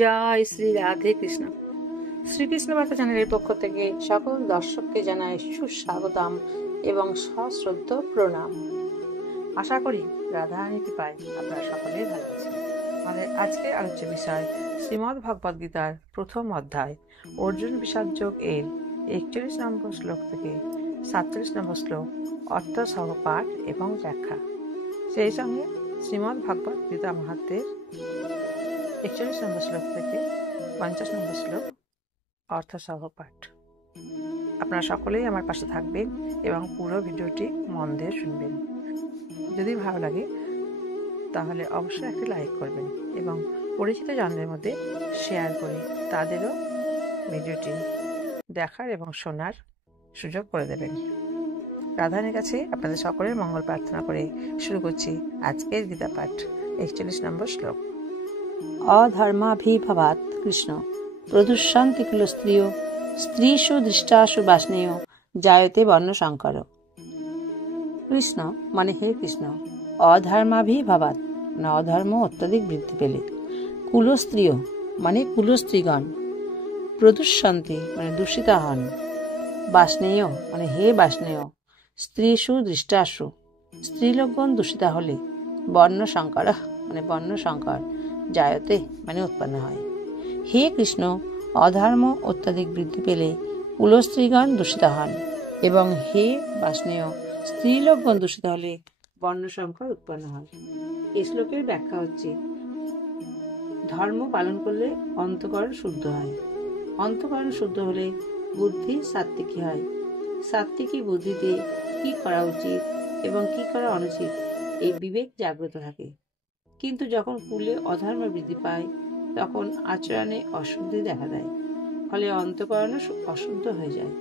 জয় শ্রী রাধে কৃষ্ণ। শ্রীকৃষ্ণ বার্তা চ্যানেলের পক্ষ থেকে সকল দর্শককে জানাই সুস্বাগতম এবং সশ্রদ্ধ প্রণাম। আশা করি রাধারানীর কৃপায় আপনারা সকলেই ভালো আছেন। আমাদের আজকের আলোচ্য বিষয় শ্রীমদ্ ভগবদ গীতার প্রথম অধ্যায় অর্জুন বিষাদ যোগ এর 41 নম্বর শ্লোক থেকে 47 নম্বর শ্লোক অর্থ সহ পাঠ এবং ব্যাখ্যা, সেই সঙ্গে শ্রীমদ্ ভগবদ গীতা মাহাত্ম্যের 41 নম্বর শ্লোক থেকে 50 নম্বর শ্লোক অর্থ সহ পাঠ। আপনারা সকলেই আমার পাশে থাকবেন এবং পুরো ভিডিওটি মন দিয়ে শুনবেন। যদি ভালো লাগে তাহলে অবশ্যই একটি লাইক করবেন এবং পরিচিত জনদের মধ্যে শেয়ার করে তাদেরও ভিডিওটি দেখার এবং শোনার সুযোগ করে দেবেন। রাধারানীর কাছে আপনাদের সকলের মঙ্গল প্রার্থনা করে শুরু করছি আজকের গীতা পাঠ। 41 নম্বর শ্লোক। অধর্মাভিভবাৎ কৃষ্ণ প্রদুষ্যন্তি কিল স্ত্রিয় স্ত্রীষু দৃষ্টাসু বাষ্ণেয় জায়তে বর্ণসংকর। কৃষ্ণ মানে হে কৃষ্ণ, অধর্মাভিভবাৎ মানে অধর্ম অত্যাধিক বৃদ্ধি পেলে, কুলস্ত্রিয় মানে কুলস্ত্রীগণ, প্রদুষ্যন্তি মানে দূষিতা হন, বাষ্ণেয় মানে হে বাষ্ণেয়, স্ত্রীষু দৃষ্টাসু স্ত্রীলোকগণ দূষিতা হলে, বর্ণসংকর মানে বর্ণসংকর, জায়তে মানে উৎপন্ন হয়। হে কৃষ্ণ, অধর্ম অত্যাধিক বৃদ্ধি পেলে কুলস্ত্রীগণ দূষিত হন এবং হে বাষ্ণেয়, স্ত্রীলোকগণ দূষিত হলে বর্ণসংকর উৎপন্ন হয়। এই শ্লোকের ব্যাখ্যা হচ্ছে, ধর্ম পালন করলে অন্তঃকরণ শুদ্ধ হয়, অন্তঃকরণ শুদ্ধ হলে বুদ্ধি সাত্ত্বিকী হয়, সাত্ত্বিকী বুদ্ধিতে কি করা উচিত এবং কি করা অনুচিত এই বিবেক জাগ্রত থাকে। কিন্তু যখন কুলে অধর্ম বৃদ্ধি পায় তখন আচরণে অশুদ্ধি দেখা দেয়, ফলে অন্তঃকরণও অশুদ্ধ হয়ে যায়।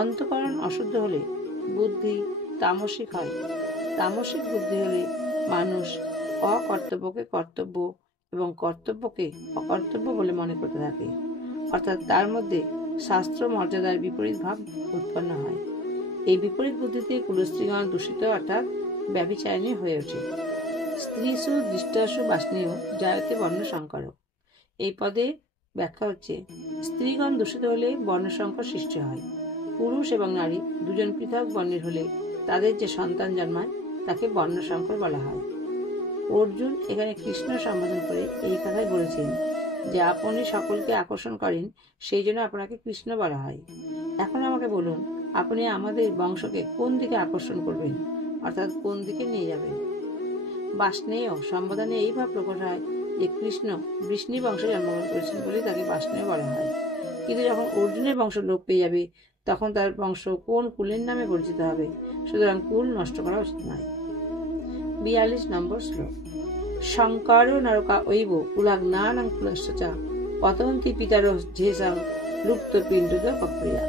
অন্তঃকরণ অশুদ্ধ হলে বুদ্ধি তামসিক হয়, তামসিক বুদ্ধি হলে মানুষ অকর্তব্যকে কর্তব্য এবং কর্তব্যকে অকর্তব্য বলে মনে করতে থাকে, অর্থাৎ তার মধ্যে শাস্ত্র মর্যাদার বিপরীত ভাব উৎপন্ন হয়। এই বিপরীত বুদ্ধিতে কুলস্ত্রীগণ দূষিত অর্থাৎ ব্যভিচারিণী হয়ে ওঠে। স্ত্রীষু দৃষ্টাসু বাষ্ণেয় জায়তে বর্ণসংকর। এই পদে ব্যাখ্যা হচ্ছে, স্ত্রীগণ দূষিত হলে বর্ণসংকর সৃষ্টি হয়। পুরুষ এবং নারী দুজন পৃথক বর্ণের হলে তাদের যে সন্তান জন্মায় তাকে বর্ণসংকর বলা হয়। অর্জুন এখানে কৃষ্ণ সম্বোধন করে এই কথাই বলেছেন যে আপনি সকলকে আকর্ষণ করেন, সেই জন্য আপনাকে কৃষ্ণ বলা হয়। এখন আমাকে বলুন, আপনি আমাদের বংশকে কোন দিকে আকর্ষণ করবেন, অর্থাৎ কোন দিকে নিয়ে যাবেন। বাষ্ণেয় সম্বোধনে এই ভাব প্রকট হয় যে কৃষ্ণ বৃষ্ণি বংশে জন্মগ্রহণ করেছেন বলে তাকে বাষ্ণেয় বলা হয়। কিন্তু যখন অর্জুনের বংশ লোপ পেয়ে যাবে তখন তার বংশ কোন কুলের নামে পরিচিত হবে, সুতরাং কুল নষ্ট করা উচিত নয়। 42 নম্বর শ্লোক। শঙ্কর নরকা ঐব কুলাগ্নানাং কুলশ্চ পতন্তি পিতার ঝেষাং লুপ্ত পিণ্ডুদ প্রক্রিয়া।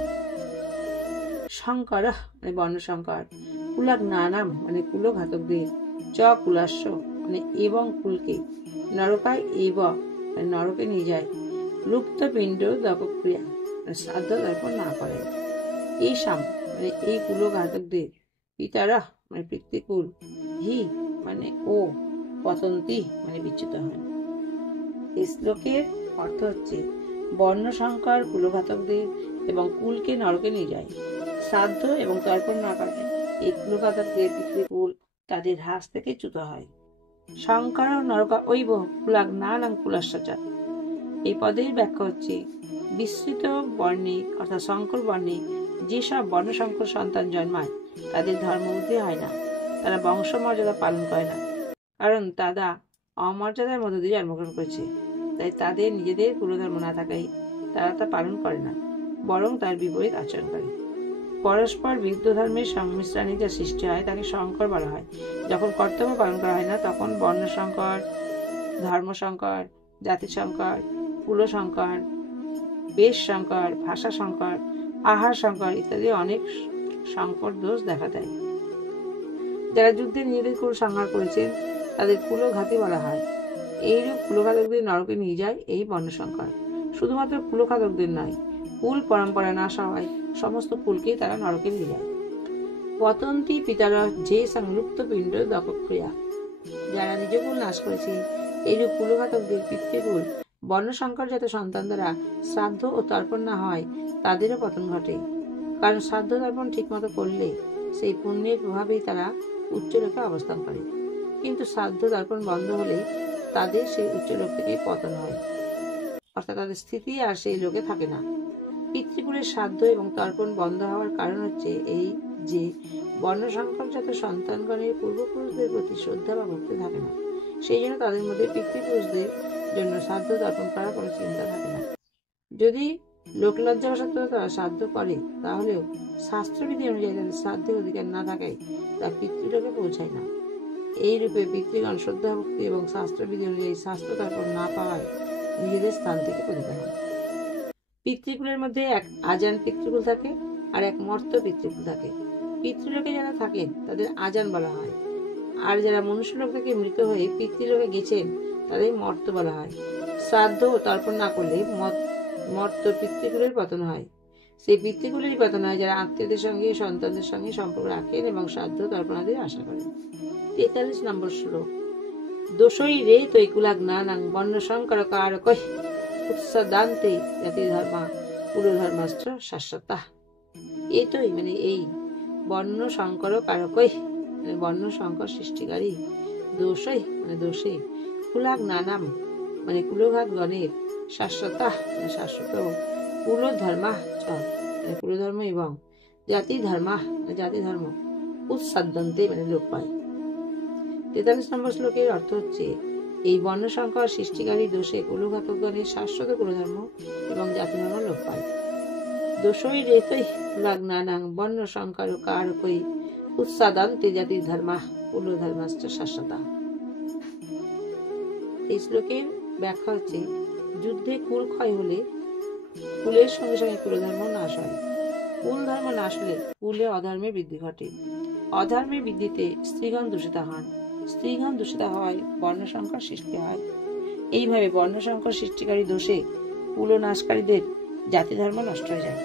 শঙ্কর মানে বর্ণসংকর, কুলাগ্নানাম মানে কুলঘাতকদের, চ কুলাস্য মানে এবং কুলকে, নরকায় এব মানে নরকে নিয়ে যায়, লুপ্ত পিণ্ড দপক্রিয়া মানে শ্রাদ্ধ তর্পণ না করে। এই সাম মানে এই কুলঘাতকদের, পিতারা মানে পিতৃকুল, হি মানে ও, পতন্তি মানে বিচ্যুত হন। এই শ্লোকের অর্থ হচ্ছে, বর্ণসংকর কুলঘাতকদের এবং কুলকে নরকে নিয়ে যায়, শ্রাদ্ধ এবং তর্পণ না করে এই কুলঘাতকদের পিতৃকুল তাদের হ্রাস থেকে চ্যুত হয়। শঙ্কর নরকা ঐব কুলাগ্নানাং কুলশ্চ। এই পদের ব্যাখ্যা হচ্ছে, বিস্তৃত বর্ণে অর্থাৎ শঙ্কর বর্ণে যেসব বর্ণসংকর সন্তান জন্মায় তাদের ধর্মবুদ্ধি হয় না, তারা বংশ মর্যাদা পালন করে না, কারণ তারা অমর্যাদার মধ্য দিয়ে জন্মগ্রহণ করেছে। তাই তাদের নিজেদের কুলধর্ম না থাকায় তারা তা পালন করে না, বরং তার বিপরীত আচরণ করে। পরস্পর বিরুদ্ধ ধর্মের সংমিশ্রণে যা সৃষ্টি হয় তাকে সংকর বলা হয়। যখন কর্তব্য পালন করা হয় না তখন বর্ণসংকর, ধর্মসংকর, জাতিসংকর, কুলসংকর, বেশ সংকর, ভাষা সংকর, আহার সংকর ইত্যাদি অনেক সংকর দোষ দেখা দেয়। যারা যুদ্ধে নিজেদের কুল সংহার করেছেন তাদের কুলঘাতী বলা হয়। এইরূপ কুলঘাতকদের নরকে নিয়ে যায় এই বর্ণসংকর। শুধুমাত্র কুলঘাতকদের নয়, কুল পরম্পরা নাশ হওয়ায় সমস্ত কুলকেই তারা নরকে নিয়ে যায়। পতন্তি পিতারা যে সংলুপ্ত পিণ্ড দপক্রিয়া। যারা নিজ কুল নাশ করেছে এইরূপ কুলঘাতকদের পিতৃকুল বর্ণসংকর যাতে সন্তান দ্বারা শ্রাদ্ধ ও তর্পণ না হয় তাদেরও পতন ঘটে, কারণ শ্রাদ্ধ তর্পণ ঠিকমতো করলে সেই পুণ্যের প্রভাবেই তারা উচ্চ লোকে অবস্থান করে, কিন্তু শ্রাদ্ধ তর্পণ বন্ধ হলে তাদের সেই উচ্চ লোক থেকে পতন হয়, অর্থাৎ তাদের স্থিতি আর সেই লোকে থাকে না। পিতৃকুলের শ্রাদ্ধ এবং তর্পণ বন্ধ হওয়ার কারণ হচ্ছে এই যে বর্ণসংকরজাত সন্তানগণের পূর্বপুরুষদের প্রতি শ্রদ্ধা বা ভক্তি থাকে না, সেই জন্য তাদের মধ্যে পিতৃপুরুষদের জন্য শ্রাদ্ধ তর্পণ করার কোনো চিন্তা থাকে না। যদি লোকলজ্জাবশত তারা শ্রাদ্ধ করে, তাহলেও শাস্ত্রবিধি অনুযায়ী তাদের শ্রাদ্ধের অধিকার না থাকায় তা পিতৃলোকে পৌঁছায় না। এই রূপে পিতৃগণ শ্রদ্ধা ভক্তি এবং শাস্ত্রবিধি অনুযায়ী শাস্ত্র তর্পণ না পাওয়ায় নিজেদের স্থান থেকে পতিত হয়। পিতৃকুলের মধ্যে এক আজান পিতৃকুল থাকে আর এক মর্ত পিতৃকুল থাকে। পিতৃলোকে যারা থাকেন তাদের আজান বলা হয়, আর যারা মনুষ্যলোক থেকে মৃত হয়ে পিতৃলোকে গেছেন তাদের মর্ত বলা হয়। শ্রাদ্ধ ও তর্পণ না করলে মর্ত পিতৃকুলের পতন হয়। সেই পিতৃকুলেরই পতন হয় যারা আত্মীয়দের সঙ্গে সন্তানদের সঙ্গে সম্পর্ক রাখেন এবং শ্রাদ্ধ তর্পণাদের আশা করেন। 43 নম্বর শ্লোক। দোষই রে তৈকুলা জ্ঞানাং বর্ণসংকর কারকৈঃ উৎসদান্তে জাতি ধর্মা কুলধর্মাশ্চ শাশ্বতঃ। এতই মানে এই বর্ণ সংকর কারকৈঃ মানে বর্ণ সংকর সৃষ্টিকারী, দোষই মানে দোষে, কুলাগ নানাম মানে কুলঘাত গণের, শাশ্বতঃ মানে শাশ্বত, কুলধর্মা চ মানে কুলধর্ম এবং জাতি ধর্মা মানে জাতি ধর্ম, উৎসাদ্যন্তে মানে লোপ পায়। 43 নম্বর শ্লোকের অর্থ হচ্ছে এই বর্ণসংকর সৃষ্টিকারী দোষে কুলঘাতকগণের শাশ্বত কুলধর্ম এবং জাতি ধর্ম লোপ পায়। দোষই রেতৈ কুলাজ্ঞানাং বর্ণ সংকর কারকৈঃ উৎসাদান্তে জাতি ধর্মা কুলধর্মাশ্চ শাশ্বতঃ। এই শ্লোকের ব্যাখ্যা হচ্ছে যুদ্ধে কুল ক্ষয় হলে কুলের সঙ্গে সঙ্গে কুলধর্ম নাশ হয়। কুল ধর্ম নাশ হলে কুলে অধর্মের বৃদ্ধি ঘটে। অধর্মের বৃদ্ধিতে স্ত্রীগণ দূষিত হন, স্ত্রীগণ দূষিত হওয়ায় বর্ণসংকর সৃষ্টি হয়। এইভাবে বর্ণসংকর সৃষ্টিকারী দোষে কুলনাশকারীদের জাতি ধর্ম নষ্ট হয়ে যায়।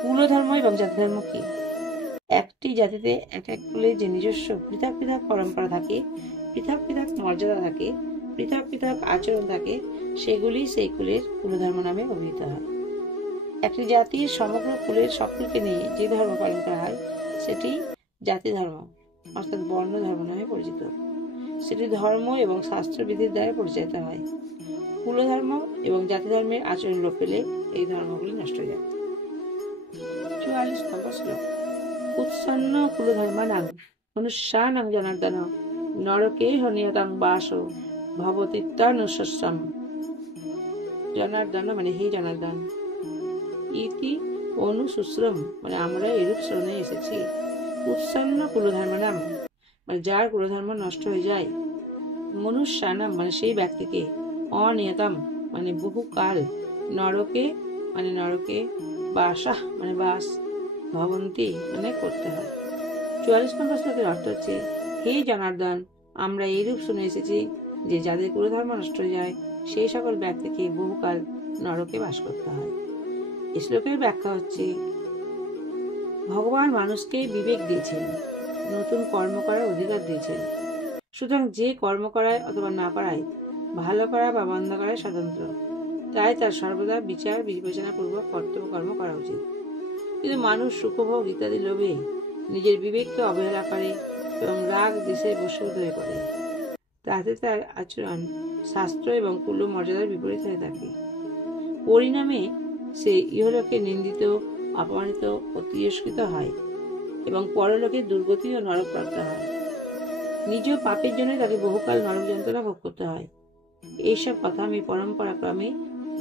কুলধর্ম এবং জাতি ধর্ম কি? একটি জাতিতে এক এক কুলে যে নিজস্ব পৃথক পৃথক পরম্পরা থাকে, পৃথক পৃথক মর্যাদা থাকে, পৃথক পৃথক আচরণ থাকে, সেগুলি সেই কুলের কুলধর্ম নামে অভিহিত হয়। একটি জাতির সমগ্র কুলের সকলকে নিয়ে যে ধর্ম পালন করা হয় সেটি জাতি ধর্ম অর্থাৎ বর্ণ ধর্ম নামে পরিচিত। সেটি ধর্ম এবং শাস্ত্রবিধির দ্বারা পরিচালিত হয়। কুলধর্ম এবং জাতি ধর্মের আচরণ লোপ পেলে এই ধর্মগুলি নষ্ট হয়ে যায়। 44 নম্বর শ্লোক। উৎসন্ন কুলধর্মানাং মনুষ্যানাং জনার্দন নরকে হনিয়তাং বাস ভবতীত্যানুশস্যম। জনার্দন মানে হে জনার্দন, ইতি অনুশুশ্রম মানে আমরা এরূপ শ্রণে এসেছি। উৎসন্ন কুলধর্মানাম মানে যার কুলধর্ম নষ্ট হয়ে যায়, মনুষ্যানাম মানে সেই ব্যক্তিকে, অনিয়তম মানে বহুকাল, নরকে মানে নরকে, বাসাহ মানে বাস, ভবন্তি মানে করতে হয়। 44 নম্বর শ্লোকের অর্থ হচ্ছে হে জনার্দন, আমরা এইরূপ শুনে এসেছি যে যাদের কুলধর্ম নষ্ট হয়ে যায় সেই সকল ব্যক্তিকে বহুকাল নরকে বাস করতে হয়। এই শ্লোকের ব্যাখ্যা হচ্ছে ভগবান মানুষকে বিবেক দিয়েছেন, নতুন কর্ম করার অধিকার দিয়েছেন। সুতরাং যে কর্ম করায় অথবা না করায়, ভালো করা বা মন্দ করায় স্বতন্ত্র, তাই তার সর্বদা বিচার বিবেচনা পূর্বক কর্তব্য কর্ম করা উচিত। কিন্তু মানুষ সুখভোগ ইত্যাদি লোভে নিজের বিবেককে অবহেলা করে এবং রাগ দেশে বশীভূত হয়ে পড়ে। তাতে তার আচরণ শাস্ত্র এবং কুল মর্যাদার বিপরীত হয়ে থাকে। পরিণামে সে ইহলোকে নিন্দিত, অপমানিত ও তিরস্কৃত হয় এবং পরলোকে দুর্গতি ও নরক প্রাপ্ত হয়। নিজ পাপের জন্য তাকে বহুকাল নরক যন্ত্রণা ভোগ করতে হয়। এইসব কথা আমি পরম্পরা ক্রমে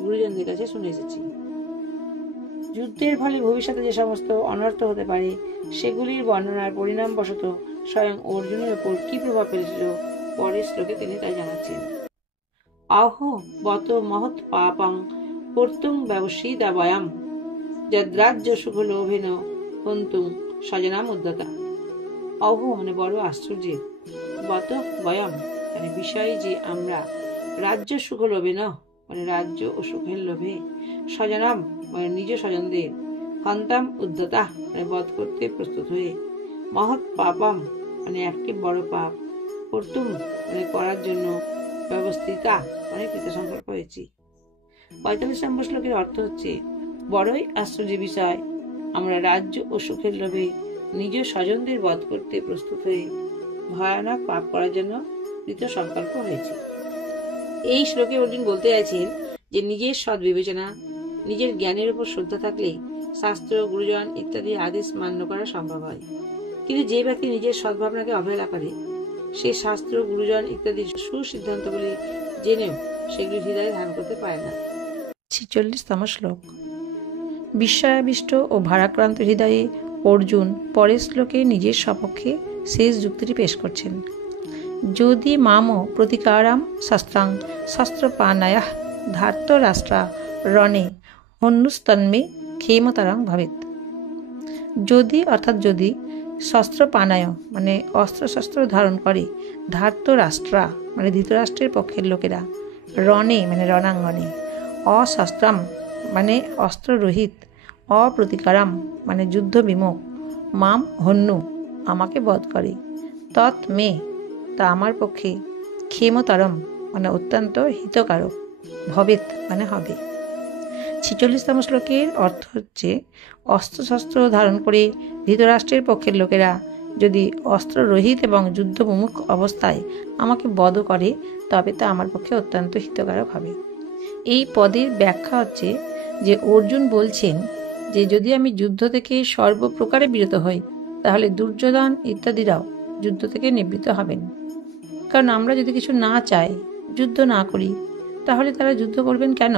গুরুজনদের কাছে শুনে এসেছি। যুদ্ধের ফলে ভবিষ্যতে যে সমস্ত অনর্থ হতে পারে সেগুলির বর্ণনার পরিণাম বশত স্বয়ং অর্জুনের উপর কি প্রভাব ফেলেছিল পরের শ্লোকে তিনি তাই জানাচ্ছেন। আহো বত মহৎ পাপং কর্তুং ব্যবসিদা বয়াম যদ্রাজ্য সুখ লোভেন হন্তুং স্বজনাম উদ্যতা। অহো মানে বড় আশ্চর্যের, বত বয়াম মানে বিষয় যে আমরা, রাজ্য সুখ লোভে ন মানে রাজ্য ও সুখের লোভে, স্বজনাম মানে নিজ স্বজনদের, হন্তাম উদ্যতা মানে বধ করতে প্রস্তুত হয়ে, মহৎ পাপম মানে একটি বড় পাপ, কর্তুম মানে করার জন্য, ব্যবস্থিতা মানে কৃতসংকল্প হয়েছি। ৪৫ নম্বর শ্লোকের অর্থ হচ্ছে, বড়ই আশ্চর্য বিষয়, আমরা রাজ্য ও সুখের লোভে নিজ স্বজনদের বধ করতে প্রস্তুত হয়ে ভয়ানক পাপ করার জন্য কৃত সংকল্প হয়েছে। এই শ্লোকে অর্জুন বলতে চাইছেন যে নিজের সৎ বিবেচনা, নিজের জ্ঞানের উপর শ্রদ্ধা থাকলে শাস্ত্র, গুরুজন ইত্যাদি আদেশ মান্য করা সম্ভব হয়। কিন্তু যে ব্যক্তি নিজের সদ্ভাবনাকে অবহেলা করে, সে শাস্ত্র, গুরুজন ইত্যাদি সুসিদ্ধান্তগুলি জেনেও সেগুলি হৃদয়ে ধারণ করতে পারে না। ৪৬তম শ্লোক। বিস্ময়াবিষ্ট ও ভারাক্রান্ত হৃদয়ে অর্জুন পরের শ্লোকে নিজের সপক্ষে শেষ যুক্তিটি পেশ করছেন। যদি মাম প্রতিকারাম শাস্ত্রাং শস্ত্রপানায়াহ ধার্ত রাষ্ট্রা রণে হন্যুস্তন্মে ক্ষেমতারাং ভাবেত। যদি অর্থাৎ যদি শস্ত্রপানায় মানে অস্ত্রশস্ত্র ধারণ করে, ধার্ত রাষ্ট্রা মানে ধৃতরাষ্ট্রের পক্ষের লোকেরা, রণে মানে রণাঙ্গনে, অশস্ত্রাম মানে অস্ত্ররহিত, অপ্রতিকারাম মানে যুদ্ধ বিমুখ, মাম হন্যু আমাকে বধ করে, তৎ মে তা আমার পক্ষে, ক্ষেমতরম মানে অত্যন্ত হিতকারক, ভবেত মানে হবে। ৪৬তম শ্লোকের অর্থ হচ্ছে, অস্ত্রশস্ত্র ধারণ করে ধৃতরাষ্ট্রের পক্ষের লোকেরা যদি অস্ত্ররহিত এবং যুদ্ধবিমুখ অবস্থায় আমাকে বধ করে, তবে তা আমার পক্ষে অত্যন্ত হিতকারক হবে। এই পদের ব্যাখ্যা হচ্ছে যে অর্জুন বলছেন যে যদি আমি যুদ্ধ থেকে সর্বপ্রকারে বিরত হই, তাহলে দুর্যোধন ইত্যাদিরাও যুদ্ধ থেকে নিবৃত্ত হবেন। কারণ আমরা যদি কিছু না চাই, যুদ্ধ না করি, তাহলে তারা যুদ্ধ করবেন কেন?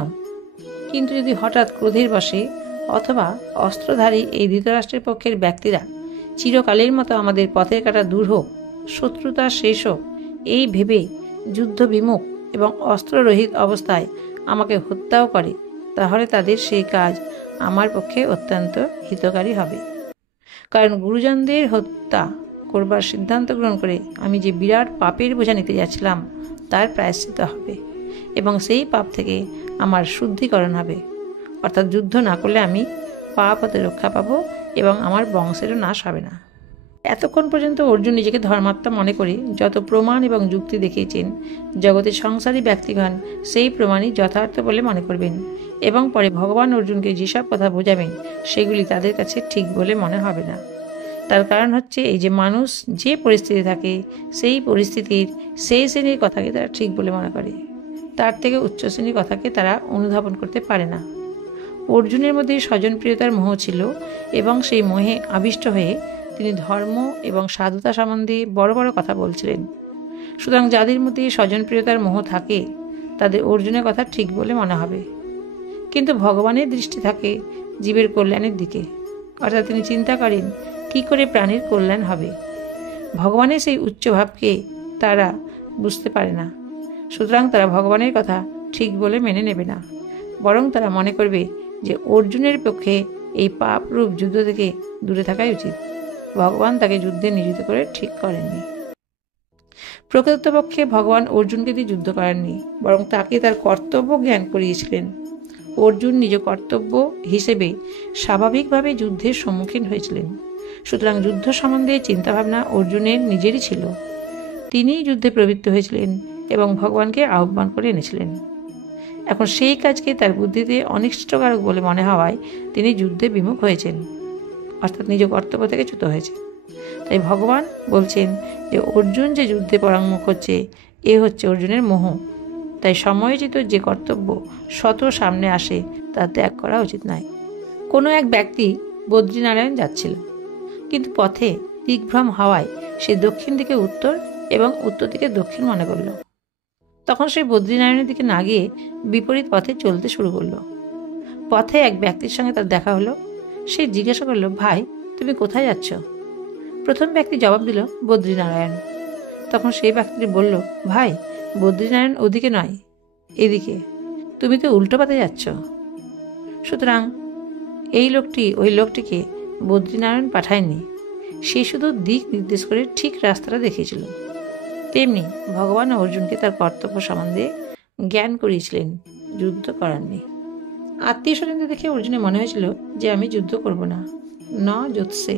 কিন্তু যদি হঠাৎ ক্রোধের বশে অথবা অস্ত্রধারী এই ধৃতরাষ্ট্রের পক্ষের ব্যক্তিরা চিরকালের মতো আমাদের পথের কাটা দূর হোক, শত্রুতা শেষ হোক, এই ভেবে যুদ্ধ বিমুখ এবং অস্ত্ররহিত অবস্থায় আমাকে হত্যাও করে, তাহলে তাদের সেই কাজ আমার পক্ষে অত্যন্ত হিতকারী হবে। কারণ গুরুজনদের হত্যা করবার সিদ্ধান্ত গ্রহণ করে আমি যে বিরাট পাপের বোঝা নিতে যাচ্ছিলাম, তার প্রায়শ্চিত্ত হবে এবং সেই পাপ থেকে আমার শুদ্ধিকরণ হবে। অর্থাৎ যুদ্ধ না করলে আমি পাপ হতে রক্ষা পাবো এবং আমার বংশেরও নাশ হবে না। এতক্ষণ পর্যন্ত অর্জুন নিজেকে ধর্মাত্মা মনে করে যত প্রমাণ এবং যুক্তি দেখিয়েছেন, জগতের সংসারী ব্যক্তিগণ সেই প্রমাণই যথার্থ বলে মনে করবেন এবং পরে ভগবান অর্জুনকে যেসব কথা বোঝাবেন সেগুলি তাদের কাছে ঠিক বলে মনে হবে না। তার কারণ হচ্ছে এই যে মানুষ যে পরিস্থিতি থাকে, সেই পরিস্থিতির সেই শ্রেণীর কথাকে তারা ঠিক বলে মনে করে, তার থেকে উচ্চ শ্রেণীর কথাকে তারা অনুধাবন করতে পারে না। অর্জুনের মধ্যে স্বজনপ্রিয়তার মোহ ছিল এবং সেই মোহে আবিষ্ট হয়ে তিনি ধর্ম এবং সাধুতা সম্বন্ধে বড় বড় কথা বলছিলেন। সুতরাং যাদের মধ্যে স্বজনপ্রিয়তার মোহ থাকে, তাদের অর্জুনের কথা ঠিক বলে মনে হবে। কিন্তু ভগবানের দৃষ্টি থাকে জীবের কল্যাণের দিকে, অর্থাৎ তিনি চিন্তা করেন কি করে প্রাণীর কল্যাণ হবে। ভগবানের সেই উচ্চ ভাবকে তারা বুঝতে পারে না। সুতরাং তারা ভগবানের কথা ঠিক বলে মেনে নেবে না, বরং তারা মনে করবে যে অর্জুনের পক্ষে এই পাপ রূপ যুদ্ধ থেকে দূরে থাকাই উচিত। ভগবান তাকে যুদ্ধে নিয়োজিত করে ঠিক করেননি। প্রকৃতপক্ষে ভগবান অর্জুনকে দিয়ে যুদ্ধ করেননি, বরং তাকে তার কর্তব্য জ্ঞান করিয়েছিলেন। অর্জুন নিজ কর্তব্য হিসেবে স্বাভাবিকভাবে যুদ্ধের সম্মুখীন হয়েছিলেন। সুতরাং যুদ্ধ সম্বন্ধে চিন্তাভাবনা অর্জুনের নিজেরই ছিল। তিনিই যুদ্ধে প্রবৃত্ত হয়েছিলেন এবং ভগবানকে আহ্বান করে এনেছিলেন। এখন সেই কাজকে তার বুদ্ধিতে অনিষ্টকারক বলে মনে হওয়ায় তিনি যুদ্ধে বিমুখ হয়েছেন, অর্থাৎ নিজ কর্তব্য থেকে চ্যুত হয়েছে। তাই ভগবান বলছেন যে অর্জুন যে যুদ্ধে পরাঙ্মুখ হচ্ছে, এ হচ্ছে অর্জুনের মোহ। তাই সময়োচিত যে কর্তব্য শত সামনে আসে তা ত্যাগ করা উচিত নয়। কোনো এক ব্যক্তি বদ্রীনারায়ণ যাচ্ছিল, কিন্তু পথে দিগ্ভ্রম হওয়ায় সে দক্ষিণ দিকে উত্তর এবং উত্তর দিকে দক্ষিণ মনে করল। তখন সে বদ্রীনারায়ণের দিকে না গিয়ে বিপরীত পথে চলতে শুরু করলো। পথে এক ব্যক্তির সঙ্গে তার দেখা হলো। সে জিজ্ঞাসা করলো, ভাই তুমি কোথায় যাচ্ছ? প্রথম ব্যক্তি জবাব দিল, বদ্রীনারায়ণ। তখন সেই ব্যক্তিটি বলল, ভাই বদ্রীনারায়ণ ওদিকে নয়, এদিকে, তুমি তো উল্টো পথে যাচ্ছ। সুতরাং এই লোকটি ওই লোকটিকে বদ্রীনারায়ণ পাঠায়নি, সে শুধু দিক নির্দেশ করে ঠিক রাস্তাটা দেখিয়েছিল। তেমনি ভগবান অর্জুনকে তার কর্তব্য সম্বন্ধে জ্ঞান করিয়েছিলেন, যুদ্ধ করাননি। আত্মীয় স্বজনদের দেখে অর্জুনের মনে হয়েছিল যে আমি যুদ্ধ করব না, যোৎসে।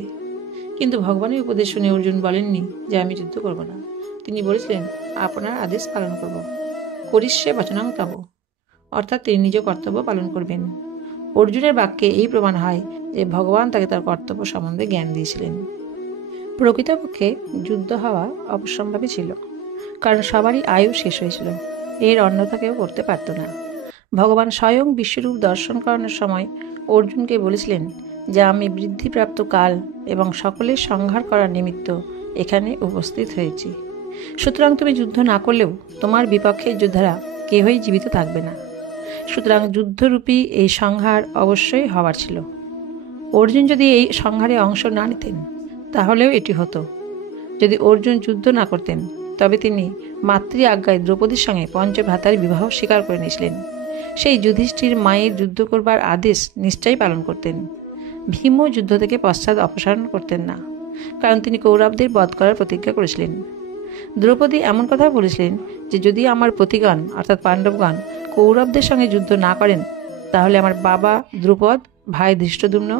কিন্তু ভগবানের উপদেশ শুনে অর্জুন বলেননি যে আমি যুদ্ধ করব না। তিনি বলেছিলেন, আপনার আদেশ পালন করব, করিষ্যে বচনাং তব। অর্থাৎ তিনি নিজ কর্তব্য পালন করবেন। অর্জুনের বাক্যে এই প্রমাণ হয় যে ভগবান তাকে তার কর্তব্য সম্বন্ধে জ্ঞান দিয়েছিলেন। প্রকৃতপক্ষে যুদ্ধ হওয়া অবশ্যম্ভাবী ছিল, কারণ সবারই আয়ু শেষ হয়েছিল। এর অন্যথা কেউ করতে পারত না। ভগবান স্বয়ং বিশ্বরূপ দর্শন করানোর সময় অর্জুনকে বলেছিলেন যে আমি বৃদ্ধিপ্রাপ্ত কাল এবং সকলের সংহার করার নিমিত্ত এখানে উপস্থিত হয়েছি। সুতরাং তুমি যুদ্ধ না করলেও তোমার বিপক্ষের যোদ্ধারা কেউই জীবিত থাকবে না। সুতরাং যুদ্ধরূপী এই সংহার অবশ্যই হওয়ার ছিল। অর্জুন যদি এই সংহারে অংশ না নিতেন তাহলেও এটি হতো। যদি অর্জুন যুদ্ধ না করতেন তবে তিনি মাতৃ আজ্ঞায় দ্রৌপদীর সঙ্গে পঞ্চভ্রাতার বিবাহ স্বীকার করে নিয়েছিলেন। সেই যুধিষ্ঠির মায়ের যুদ্ধ করবার আদেশ নিশ্চয়ই পালন করতেন। ভীমও যুদ্ধ থেকে পশ্চাৎ অপসারণ করতেন না, কারণ তিনি কৌরবদের বধ করার প্রতিজ্ঞা করেছিলেন। দ্রৌপদী এমন কথা বলেছিলেন যে যদি আমার প্রতিগণ অর্থাৎ পাণ্ডবগণ কৌরবদের সঙ্গে যুদ্ধ না করেন তাহলে আমার বাবা দ্রুপদ, ভাই ধৃষ্টদ্যুম্ন,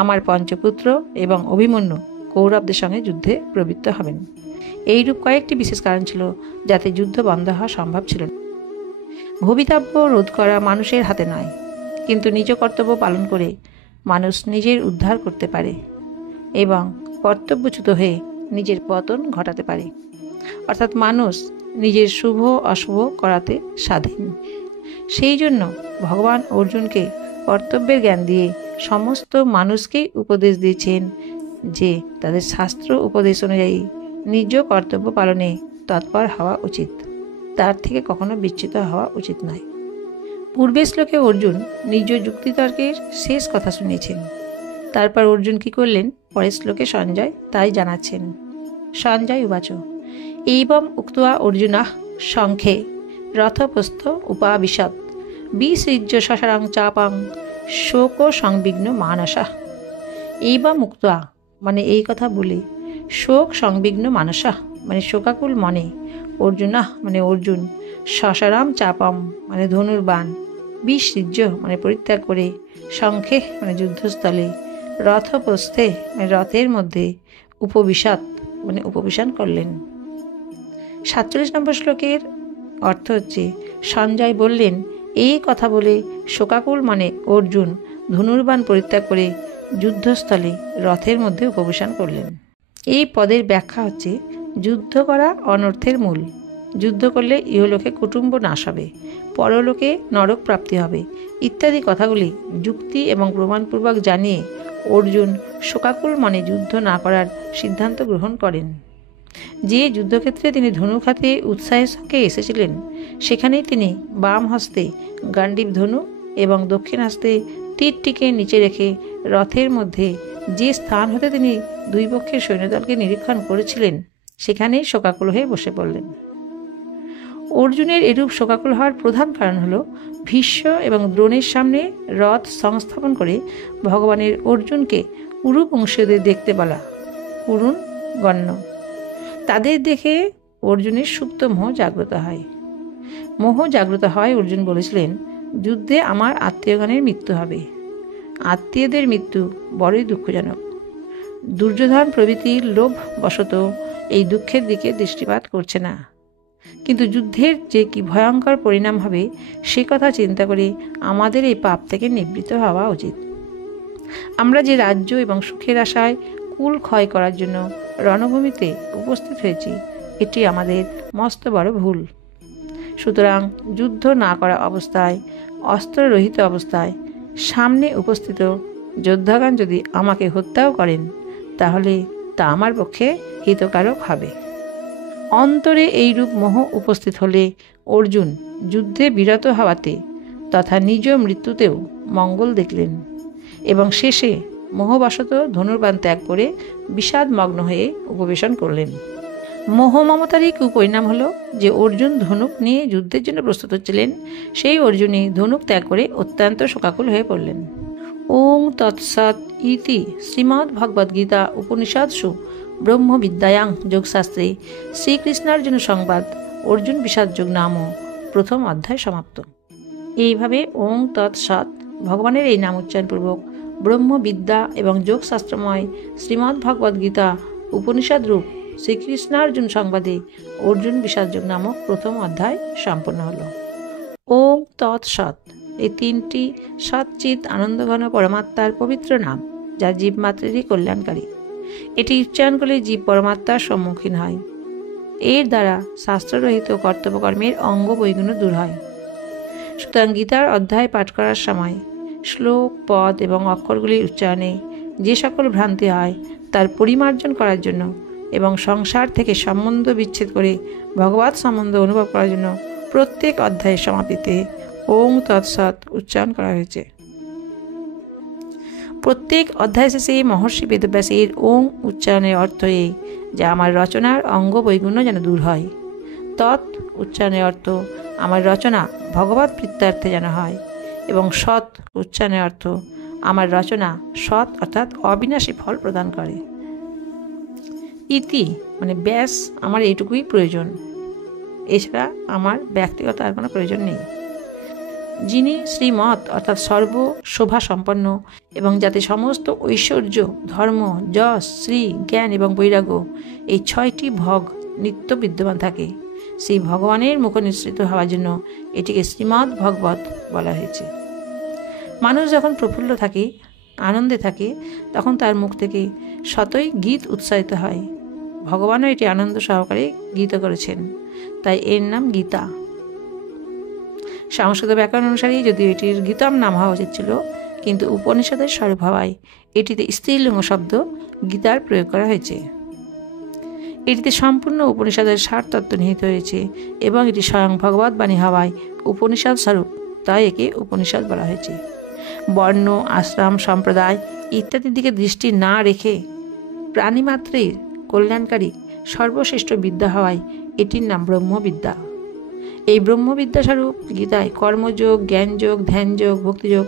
আমার পঞ্চপুত্র এবং অভিমন্যু কৌরবদের সঙ্গে যুদ্ধে প্রবৃত্ত হবেন। এইরূপ কয়েকটি বিশেষ কারণ ছিল যাতে যুদ্ধ বন্ধ হওয়া সম্ভব ছিল না। ভবিতব্য রোধ করা মানুষের হাতে নয়, কিন্তু নিজ কর্তব্য পালন করে মানুষ নিজের উদ্ধার করতে পারে এবং কর্তব্যচ্যুত হয়ে নিজের পতন ঘটাতে পারে। অর্থাৎ মানুষ নিজের শুভ অশুভ করাতে স্বাধীন। সেই জন্য ভগবান অর্জুনকে কর্তব্যের জ্ঞান দিয়ে সমস্ত মানুষকেই উপদেশ দিয়েছেন যে তাদের শাস্ত্র উপদেশ অনুযায়ী নিজ কর্তব্য পালনে তৎপর হওয়া উচিত, তার থেকে কখনো বিচ্যুত হওয়া উচিত নয়। পূর্বের শ্লোকে অর্জুন নিজ যুক্তিতর্কের শেষ কথা শুনিয়েছেন। তারপর অর্জুন কি করলেন পরের শ্লোকে সঞ্জয় তাই জানাচ্ছেন। সঞ্জয় উবাচ এইবম উক্ত্বা অর্জুনঃ সংখ্যে রথপ্রস্থ উপাবিশৎ বিসৃজ্য শশারাং চাপাং শোক সংবিঘ্ন মানসা। এইবম উক্ত্বা মানে এই কথা বলে, শোক সংবিঘ্ন মানসা মানে শোকাকুল মনে, অর্জুনঃ মানে অর্জুন, শশারাম চাপম মানে ধনুর্বাণ, বিসৃজ্য মানে পরিত্যাগ করে, সংখ্যে মানে যুদ্ধস্থলে, রথপ্রস্থে মানে রথের মধ্যে, উপবিশাত মানে উপবিশন করলেন। 47 নম্বর শ্লোকের অর্থ হচ্ছে সঞ্জয় বললেন এই কথা বলে শোকাকুল মানে অর্জুন ধনুর্বাণ পরিত্যাগ করে যুদ্ধস্থলে রথের মধ্যে উপবেশন করলেন। এই পদের ব্যাখ্যা হচ্ছে যুদ্ধ করা অনর্থের মূল। যুদ্ধ করলে ইহলোকে কুটুম্ব নাশ হবে, পরলোকে নরক প্রাপ্তি হবে ইত্যাদি কথাগুলি যুক্তি এবং প্রমাণপূর্বক জানিয়ে অর্জুন শোকাকুল মনে যুদ্ধ না করার সিদ্ধান্ত গ্রহণ করেন। যে যুদ্ধক্ষেত্রে তিনি ধনুক হাতে উৎসাহের সঙ্গে এসেছিলেন সেখানেই তিনি বাম হস্তে গান্ডীব ধনুক এবং দক্ষিণ হস্তে তীরটিকে নিচে রেখে রথের মধ্যে যে স্থান হতে তিনি দুই পক্ষের সৈন্যদলকে নিরীক্ষণ করেছিলেন সেখানেই শোকাকুল হয়ে বসে পড়লেন। অর্জুনের এরূপ শোকাকুল হওয়ার প্রধান কারণ হল ভীষ্ম এবং দ্রোণের সামনে রথ সংস্থাপন করে ভগবানের অর্জুনকে কুরু বংশীয়দের দেখতে বলা। কুরুন গণ্য, তাদের দেখে অর্জুনের সুপ্ত মোহ জাগ্রত হয়। মোহ জাগ্রত হয় অর্জুন বলেছিলেন যুদ্ধে আমার আত্মীয়গণের মৃত্যু হবে। আত্মীয়দের মৃত্যু বড়ই দুঃখজনক। দুর্যোধন প্রভৃতির লোভ বশত এই দুঃখের দিকে দৃষ্টিপাত করছে না, কিন্তু যুদ্ধের যে কি ভয়ঙ্কর পরিণাম হবে সে কথা চিন্তা করে আমাদের এই পাপ থেকে নিবৃত্ত হওয়া উচিত। আমরা যে রাজ্য এবং সুখের আশায় কুল ক্ষয় করার জন্য রণভূমিতে উপস্থিত হয়েছি এটি আমাদের মস্ত বড় ভুল। সুতরাং যুদ্ধ না করা অবস্থায়, অস্ত্ররহিত অবস্থায় সামনে উপস্থিত যোদ্ধাগণ যদি আমাকে হত্যাও করেন তাহলে তা আমার পক্ষে হিতকারক হবে। অন্তরে এইরূপ মোহ উপস্থিত হলে অর্জুন যুদ্ধে বিরত হওয়াতে তথা নিজ মৃত্যুতেও মঙ্গল দেখলেন এবং শেষে মোহবশত ধনুর্বাণ ত্যাগ করে বিষাদমগ্ন হয়ে উপবেশন করলেন। মোহ মমতারই কুপরিণাম হল যে অর্জুন ধনুক নিয়ে যুদ্ধের জন্য প্রস্তুত হচ্ছিলেন, সেই অর্জুনই ধনুক ত্যাগ করে অত্যন্ত শোকাকুল হয়ে পড়লেন। ওং তৎসৎ ইতি শ্রীমদ্ভগবদ্গীতা উপনিষৎসু ব্রহ্মবিদ্যায়াং যোগশাস্ত্রে শ্রীকৃষ্ণার্জুন সংবাদ অর্জুন বিষাদ যোগ নাম প্রথম অধ্যায় সমাপ্ত। এইভাবে ওং তৎসৎ ভগবানের এই নাম উচ্চারণপূর্বক ব্রহ্মবিদ্যা এবং যোগশাস্ত্রময় শ্রীমদ্ভগবদ্গীতা উপনিষদ রূপ শ্রীকৃষ্ণার্জুন সংবাদে অর্জুন বিষাদ যোগ নামক প্রথম অধ্যায় সম্পন্ন হল। ওং তৎসৎ এই তিনটি সৎচিৎ আনন্দঘন পরমাত্মার পবিত্র নাম, যা জীবমাত্রেরই কল্যাণকারী। এটি উচ্চারণ করলে জীব পরমাত্মার সম্মুখীন হয়। এর দ্বারা শাস্ত্ররহিত কর্তব্যকর্মের অঙ্গ বৈগুণ্য দূর হয়। সুতরাং গীতার অধ্যায় পাঠ করার সময় শ্লোক, পদ এবং অক্ষরগুলির উচ্চারণে যে সকল ভ্রান্তি হয় তার পরিমার্জন করার জন্য এবং সংসার থেকে সম্বন্ধ বিচ্ছেদ করে ভগবৎ সম্বন্ধ অনুভব করার জন্য প্রত্যেক অধ্যায়ের সমাপ্তিতে ওং তৎসৎ উচ্চারণ করা হয়েছে। প্রত্যেক অধ্যায় শেষে মহর্ষি বেদব্যাসের ওং উচ্চারণের অর্থ এই যে আমার রচনার অঙ্গ বৈগুণ্য যেন দূর হয়। তৎ উচ্চারণের অর্থ আমার রচনা ভগবৎ প্রীত্যার্থে যেন হয়, এবং সৎ উচ্চারণের অর্থ আমার রচনা সৎ অর্থাৎ অবিনাশী ফল প্রদান করে। ইতি মানে ব্যাস আমার এইটুকুই প্রয়োজন, এছাড়া আমার ব্যক্তিগত আর কোনো প্রয়োজন নেই। যিনি শ্রীমৎ অর্থাৎ সর্ব শোভা সম্পন্ন এবং যাতে সমস্ত ঐশ্বর্য, ধর্ম, যশ, শ্রী, জ্ঞান এবং বৈরাগ্য এই 6টি ভগ নিত্য বিদ্যমান থাকে, সেই ভগবানের মুখ নিঃসৃত হওয়ার জন্য এটিকে শ্রীমদ্ ভগবত বলা হয়েছে। মানুষ যখন প্রফুল্ল থাকে, আনন্দে থাকে, তখন তার মুখ থেকে শতই গীত উৎসারিত হয়। ভগবানও এটি আনন্দ সহকারে গীত করেছেন, তাই এর নাম গীতা। সংস্কৃত ব্যাকরণ অনুসারে যদিও এটির গীতম নাম হওয়া উচিত ছিল, কিন্তু উপনিষদের স্বরূপ হওয়ায় এটিতে স্ত্রীলিঙ্গ শব্দ গীতার প্রয়োগ করা হয়েছে। এটিতে সম্পূর্ণ উপনিষদের সার তত্ত্ব নিহিত হয়েছে এবং এটি স্বয়ং ভগবৎ বাণী হওয়ায় উপনিষদ স্বরূপ, তাই একে উপনিষদ বলা হয়েছে। বর্ণ, আশ্রম, সম্প্রদায় ইত্যাদির দিকে দৃষ্টি না রেখে প্রাণীমাত্রের কল্যাণকারী সর্বশ্রেষ্ঠ বিদ্যা হওয়ায় এটির নাম ব্রহ্মবিদ্যা। এই ব্রহ্মবিদ্যা স্বরূপ গীতায় কর্মযোগ, জ্ঞানযোগ, ধ্যানযোগ, ভক্তিযোগ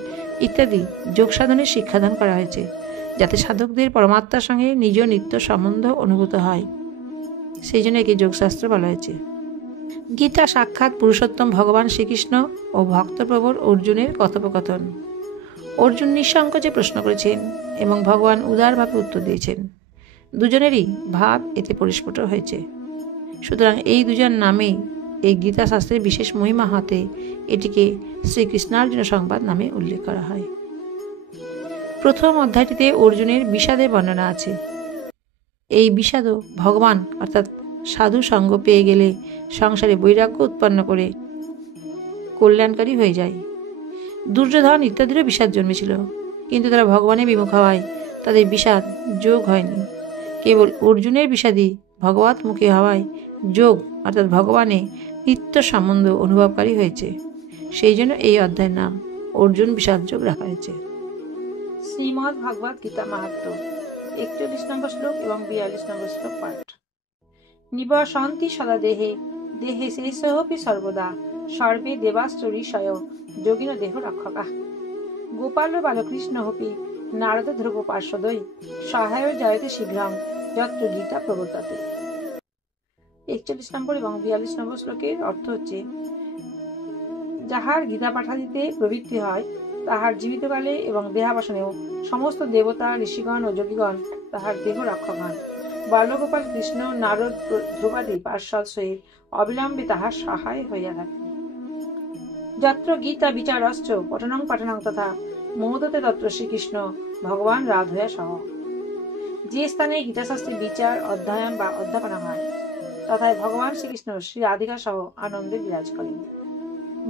ইত্যাদি যোগ সাধনের শিক্ষাদান করা হয়েছে, যাতে সাধকদের পরমাত্মার সঙ্গে নিজ নিত্য সম্বন্ধ অনুভূত হয়। সেই জন্য একে যোগশাস্ত্র বলা হয়েছে। গীতা সাক্ষাৎ পুরুষোত্তম ভগবান শ্রীকৃষ্ণ ও ভক্তপ্রবর অর্জুনের কথোপকথন। অর্জুন নিঃসংকোচে প্রশ্ন করেছেন এবং ভগবান উদারভাবে উত্তর দিয়েছেন। দুজনেরই ভাব এতে পরিস্ফুট হয়েছে। সুতরাং এই দুজন নামেই এই গীতা শাস্ত্রের বিশেষ মহিমা হাতে এটিকে শ্রীকৃষ্ণার্জুন সংবাদ নামে উল্লেখ করা হয়। প্রথম অধ্যায়টিতে অর্জুনের বিষাদের বর্ণনা আছে। এই বিষাদ ভগবান অর্থাৎ সাধু সঙ্গ পেয়ে গেলে সংসারে বৈরাগ্য উৎপন্ন করে কল্যাণকারী হয়ে যায়। দুর্যোধন ইত্যাদিরও বিষাদ জন্মেছিল, কিন্তু তারা ভগবানের বিমুখ হওয়ায় তাদের বিষাদ যোগ হয়নি। কেবল অর্জুনের বিষাদই ভগবৎ মুখী হওয়ায় যোগ অর্থাৎ ভগবানে নিত্য সম্বন্ধ অনুভবকারী হয়েছে। সেই জন্য এই অধ্যায়ের নাম অর্জুন বিষাদ যোগ রাখা হয়েছে। শ্রীমদ্ ভগবত গীতা মাহাত্ম্য 41 নম্বর শ্লোক এবং 42 নম্বর শ্লোক পাঠ। নিবসন্তি সদা দেহে দেহে শেষোপি সর্বদা সর্বে দেবাশ্চরীষয় যোগিন দেহ রক্ষকা গোপাল বালকৃষ্ণ হপি নারদ ধ্রুব পার্শ্বদৈ সহায় জয়তে শীঘ্রং যত্র গীতা প্রবর্তাতে। 41 নম্বর এবং 42 নম্বর শ্লোকের অর্থ হচ্ছে, যাহার গীতা পাঠাদিতে প্রবৃত্তি হয় তাহার জীবিতকালে এবং দেহাবসানেও সমস্ত দেবতা, ঋষিগণ ও যোগীগণ তাহার দেহ রক্ষক হন। বাল্যগোপাল কৃষ্ণ, নারদ, ধ্রুবাদি পার্শ্বদ সহিত অবিলম্বে তাহার সহায় হইয়া থাকে। যত্র গীতা বিচারশ্চ পঠনং পাঠনং তথা মোদতে তত্র শ্রীকৃষ্ণ ভগবান রাধয়া সহ। যে স্থানে গীতাশাস্ত্রের বিচার, অধ্যয়ন বা অধ্যাপনা হয় তথায় ভগবান শ্রীকৃষ্ণ শ্রী রাধিকা সহ আনন্দে বিরাজ করেন।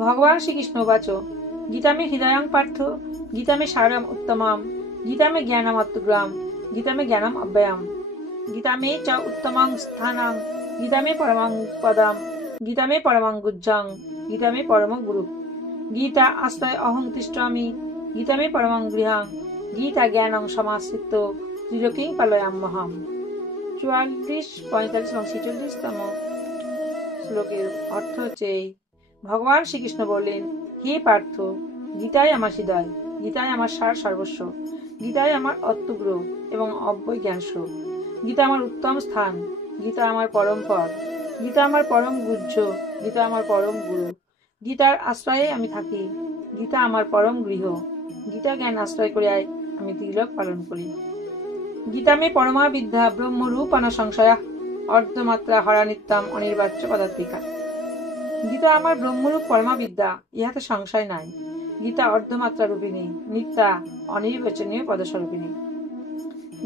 ভগবান শ্রীকৃষ্ণ বাচ গীতামে হৃদয়ং পার্থ গীতামে সারম উত্তমম গীতামে জ্ঞানম অত্যগ্রাম গীতামে জ্ঞানম অব্যয়ম গীতামে চ উত্তমং স্থানং গীতামে পরমং পদম গীতামে পরমং গুজ্জং গীতামে পরম গুরু গীতা আশ্রয় অহং তিষ্ঠামি গীতামে পরমং গৃহং গীতা জ্ঞানং সমাশ্রিত ত্রিলোকিং পালয়াম্যহম। 44, 45 এবং 46তম শ্লোকের অর্থ হচ্ছে, ভগবান শ্রীকৃষ্ণ বললেন, হে পার্থ, গীতাই আমার হৃদয়, গীতাই আমার সার সর্বস্ব, গীতাই আমার অত্যগ্র এবং অব্যয় জ্ঞান স্বরূপ, গীতা আমার উত্তম স্থান, গীতা আমার পরম পদ, গীতা আমার পরম গুহ্য, গীতা আমার পরম গুরু, গীতার আশ্রয়ে আমি থাকি, গীতা আমার পরম গৃহ, গীতা জ্ঞান আশ্রয় করিয়াই আমি তিলক পালন করি। গীতামে পরমা বিদ্যা ব্রহ্মরূপানা সংশয়া অর্ধমাত্রা হরা নিত্যম অনির্বাচ্য পদার্থিকা। গীতা আমার ব্রহ্মরূপ পরমা বিদ্যা, ইহাতে সংশয় নাই। গীতা অর্ধমাত্রা রূপিণী, নিত্যা অনির্বচনীয় পদস্বরূপিণী।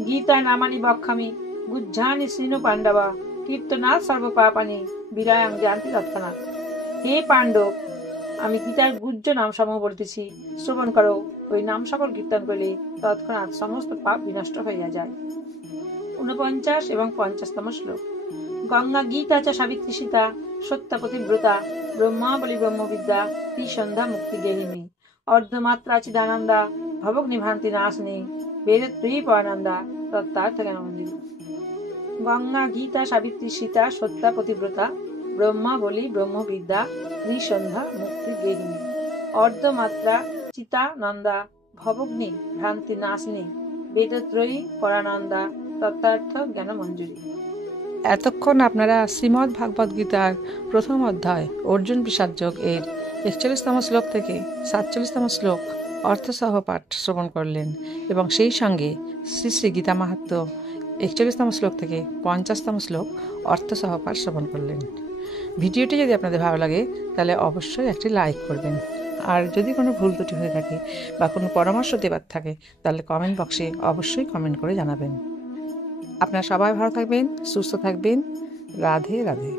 গীতা নামানি বক্ষামি গুজ্জানি শ্রীনু পাণ্ডবা কীর্তনাথ সর্বপাপানি বিরায়াং জানতি তৎক্ষণাৎ। হে পাণ্ডব, আমি গীতার গুজ্জ নাম সমূহ বলতেছি, শ্রবণ করো। ওই নাম সকল কীর্তন করলে তৎক্ষণাৎ সমস্ত পাপ বিনষ্ট হইয়া যায়। 49 এবং 50তম শ্লোক। গঙ্গা গীতা চ সাবিত্রী সীতা সত্য পতিব্রতা ব্রহ্মাবলী ব্রহ্মবিদ্যা ত্রিসন্ধ্যা মুক্তি গেহিনী অর্ধমাত্রা চিদানন্দা ভবক নিভান্তি নাশনি বেদত্রী পরানন্দা তত্ত্বার্থ জ্ঞানমঞ্জরি। গঙ্গা গীতা সাবিত্রী সীতা সত্য পতিব্রতা ব্রহ্মাবলী ব্রহ্মবিদ্যা ত্রিসন্ধ্যা মুক্তি গেহিনী অর্ধমাত্রা চিতানন্দা ভবগ্নি ভ্রান্তি নাশিনী বেদত্রয়ী পরানন্দা তত্ত্বার্থ জ্ঞান মঞ্জুরি। এতক্ষণ আপনারা শ্রীমদ্ ভাগবত গীতার প্রথম অধ্যায় অর্জুন বিষাদ যোগ এর 41তম শ্লোক থেকে 47তম শ্লোক অর্থসহ পাঠ শ্রবণ করলেন এবং সেই সঙ্গে শ্রী শ্রী গীতা মাহাত্ম্য 41তম শ্লোক থেকে 50তম শ্লোক অর্থসহ পাঠ শ্রবণ করলেন। ভিডিওটি যদি আপনাদের ভালো লাগে তাহলে অবশ্যই একটি লাইক করবেন, আর যদি কোনো ভুল ত্রুটি হয়ে থাকে বা কোনো পরামর্শ দেবার থাকে তাহলে কমেন্ট বক্সে অবশ্যই কমেন্ট করে জানাবেন। আপনারা সবাই ভালো থাকবেন, সুস্থ থাকবেন। রাধে রাধে।